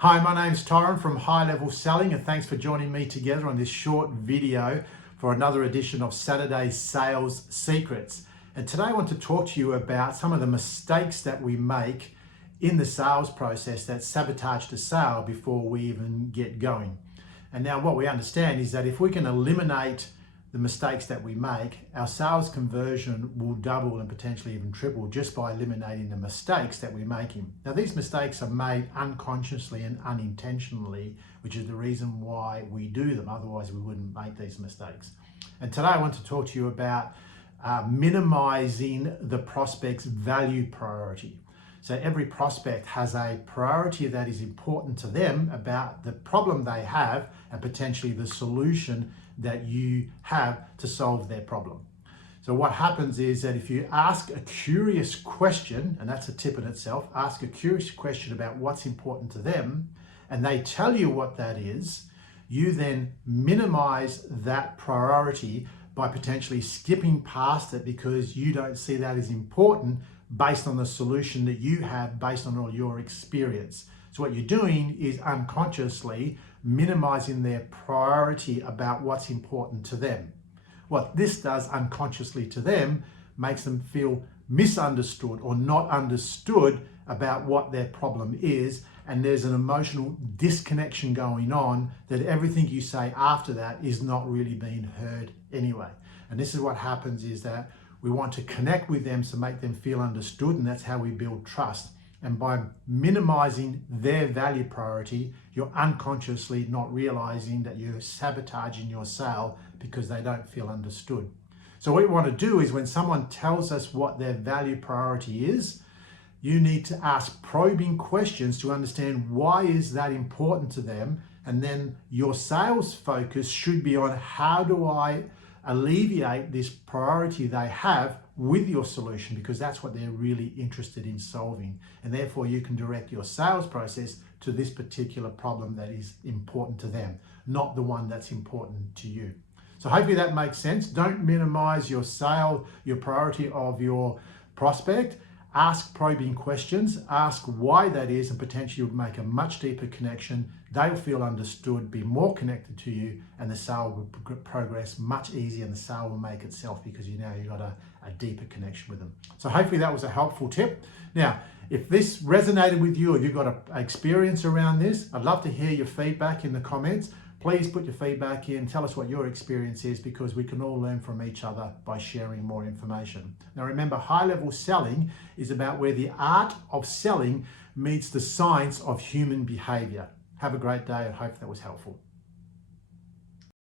Hi, my name's Torrin from High Level Selling, and thanks for joining me together on this short video for another edition of Saturday's Sales Secrets. And today I want to talk to you about some of the mistakes that we make in the sales process that sabotage the sale before we even get going. And now what we understand is that if we can eliminate the mistakes that we make, our sales conversion will double and potentially even triple just by eliminating the mistakes that we're making. Now, these mistakes are made unconsciously and unintentionally, which is the reason why we do them. Otherwise, we wouldn't make these mistakes. And today I want to talk to you about minimizing the prospect's value priority. So every prospect has a priority that is important to them about the problem they have and potentially the solution that you have to solve their problem. So what happens is that if you ask a curious question, and that's a tip in itself, ask a curious question about what's important to them, and they tell you what that is, you then minimize that priority by potentially skipping past it because you don't see that as important based on the solution that you have based on all your experience. So what you're doing is unconsciously minimizing their priority about what's important to them. What this does unconsciously to them makes them feel misunderstood or not understood about what their problem is, and there's an emotional disconnection going on that everything you say after that is not really being heard anyway. And this is what happens is that we want to connect with them to make them feel understood, and that's how we build trust. And by minimizing their value priority, you're unconsciously not realizing that you're sabotaging your sale because they don't feel understood. So what we want to do is when someone tells us what their value priority is, you need to ask probing questions to understand why is that important to them. And then your sales focus should be on how do I alleviate this priority they have with your solution, because that's what they're really interested in solving. And therefore you can direct your sales process to this particular problem that is important to them, not the one that's important to you. So hopefully that makes sense. Don't minimize your sale, your priority of your prospect. Ask probing questions, ask why that is, and potentially you'll make a much deeper connection. They'll feel understood, be more connected to you, and the sale will progress much easier, and the sale will make itself because you've got a deeper connection with them. So hopefully that was a helpful tip. Now, if this resonated with you or you've got an experience around this, I'd love to hear your feedback in the comments. Please put your feedback in, tell us what your experience is, because we can all learn from each other by sharing more information. Now remember, high-level selling is about where the art of selling meets the science of human behavior. Have a great day. I hope that was helpful.